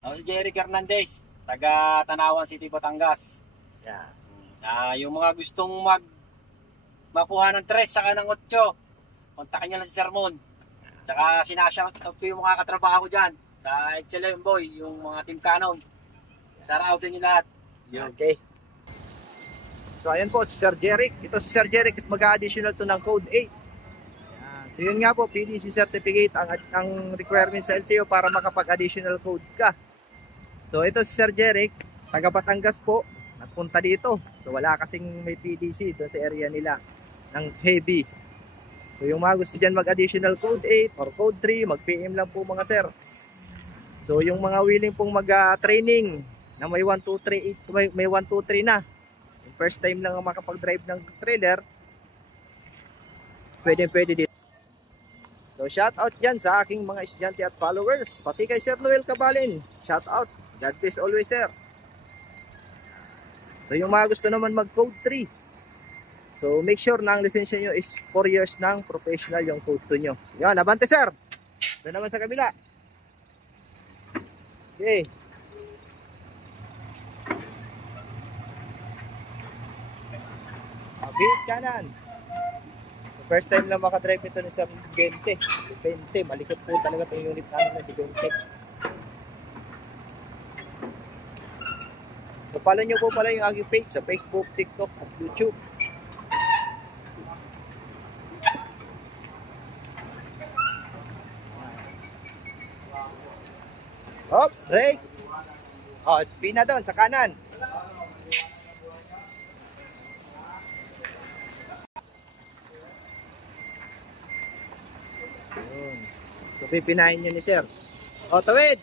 Ako si Jerry Hernandez, taga Tanawan City, Batangas. Yan. Yung mga gustong makuha ng 3 saka ng 8, kontakin nyo lang si Sir Mon. Tsaka sinashoutout ko yung mga katrabaho ko dyan sa Excellent Boy, yung mga Team Canon. Shout out sa inyo lahat. Okay. So ayan po si Sir Jeric. Ito si Sir Jeric is mag-additional to ng code 8. Yan. So yun nga po, PDC certificate ang requirement sa LTO para makapag-additional code ka. So ito si Sir Jeric, taga Batangas po, nagpunta dito. So wala kasing may PDC doon sa area nila ng heavy. So yung mga gusto dyan mag-additional code 8 or code 3, mag-PM lang po mga sir. So yung mga willing pong mag-training na may 1, 2, 3, 8, may 1, 2, 3 na. Yung first time lang makapag-drive ng trailer, pwede dito. So shout out dyan sa aking mga estudyante at followers, pati kay Sir Noel Cabalin. Shout out. God bless always, sir. So yung mga gusto naman mag-code 3, so make sure na ang lisensya nyo is 4 years ng professional yung code 2 nyo. Yan, abante sir. Doon naman sa kabila. Okay. Beat kanan. So, first time lang makadrive ito ni Sir 20. 20, malikot po talaga itong unit namin na 20. So, follow nyo po pala yung aking page sa Facebook, TikTok, at YouTube. Hop, brake. Oh, pina doon sa kanan. Yun. So, pipinahin nyo ni Sir. O, tawid.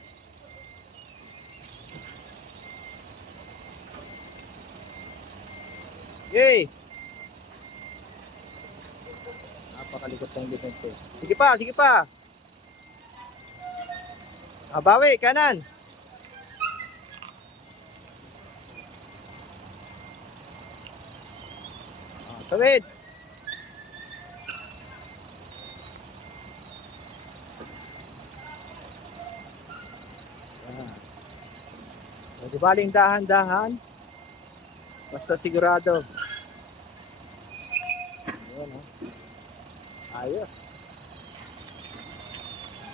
Yay! Napakalikot ng likod ko. Sige pa, sige pa. Bawi, kanan. Tawid. So, di baling dahan-dahan. Basta sigurado. Ayan, oh. Ayos.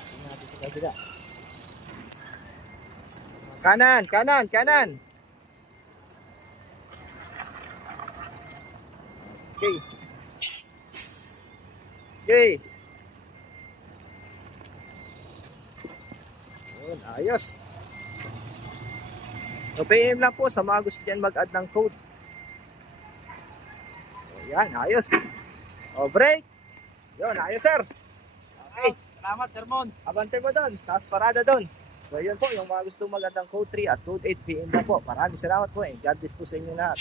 Tingnan natin sa kabila. Kanan, kanan, kanan. Okay. Okay. Ayan, ayos. So, PM lang po sa mga gusto dyan mag-add ng code. So, yan, ayos. O, break. Yun, ayos, sir. Okay. Salamat, Sir Mon. Abante mo doon. Tapos parada doon. So, yun po, yung mga gusto mag-add ng code 3 at code 8 PM na po. Maraming salamat po. God bless po sa inyo lahat.